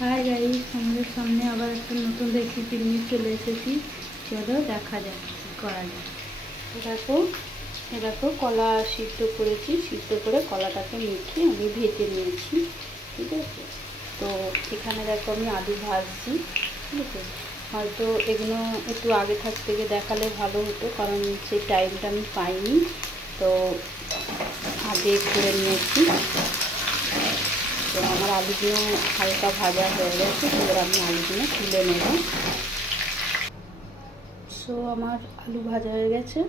Hi guys, हमारे सामने आबार एक नतून रेसिपि निये चले एसेছি। चलो देखा जाक करा जाक। देखो कला सिद्ध करेছি, सिद्ध करे कलाटाके मेखे आमी भेजे निয়েছি। ठीक है, तो एखाने देखो आमी आलू भाजছি। ठीक है, হয়তো এগুলো একটু আগে থেকে দেখালে ভালো হতো, কারণ সেই টাইমটা আমি পাইনি, তো আগে করে নিয়েছি। তো আমার আলুগুলো হালকা ভাজা হয়ে গেছে, এবার আমি আলুগুলো তুলে নেব। সো আমার আলু ভাজা হয়ে গেছে,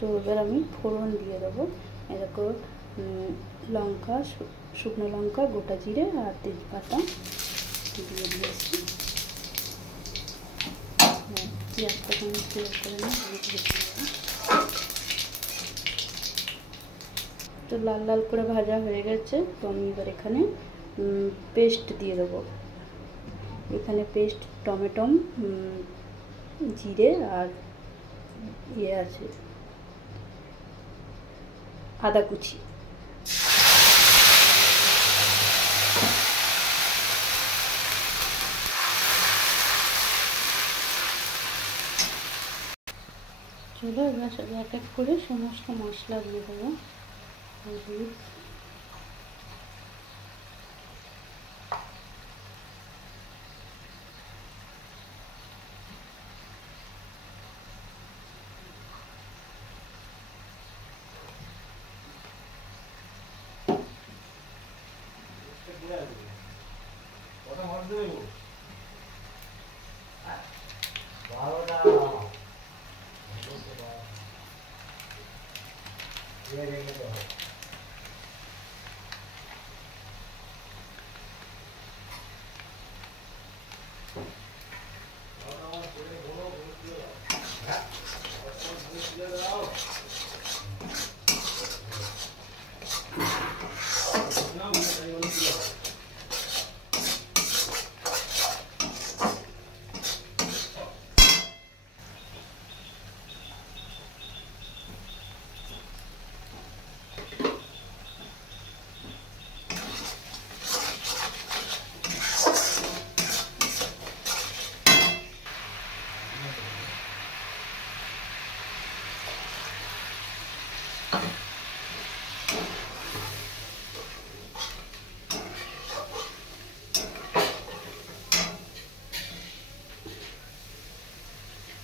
তো এবার আমি ফোড়ন দিয়ে দেবো। এরকম লঙ্কা, শুকনো লঙ্কা, গোটা জিরে আর তেজপাতা দিয়ে দিয়েছি। পেঁয়াজটাকে আমি তেল করে নিই। তো লাল লাল করে ভাজা হয়ে গেছে, তো আমি এবার এখানে পেস্ট দিয়ে দেবো। এখানে পেস্ট টমেটো, জিরে আর ইয়ে আছে আদা কুচি। চলো এবার সব এক এক করে সমস্ত মশলা দিয়ে দেবো। হলুদ,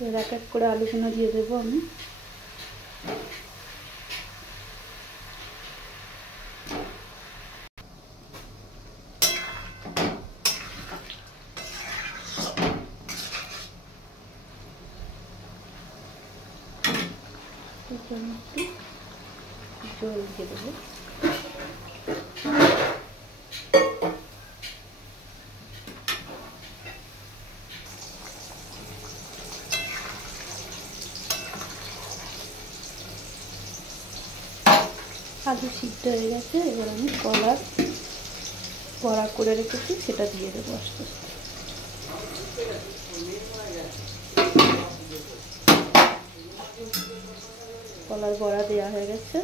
এবার এক এক করে আলুগুলো দিয়ে দেবো আমি। জল দিয়ে দেবো। আলু সিদ্ধ হয়ে গেছে, এবার আমি কলার বড়া করে রেখেছি সেটা দিয়ে দেবো আস্তে আস্তে। কলার বড়া দেওয়া হয়ে গেছে,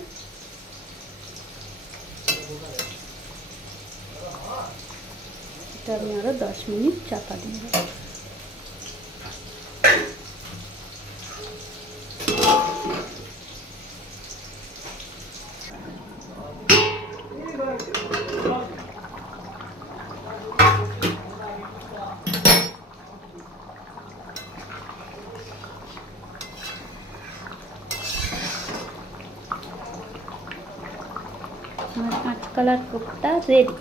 এটা আমি আরো 10 মিনিট চাপা দিয়ে দেবো। আমার কাঁচকলার কোপ্তা রেডি।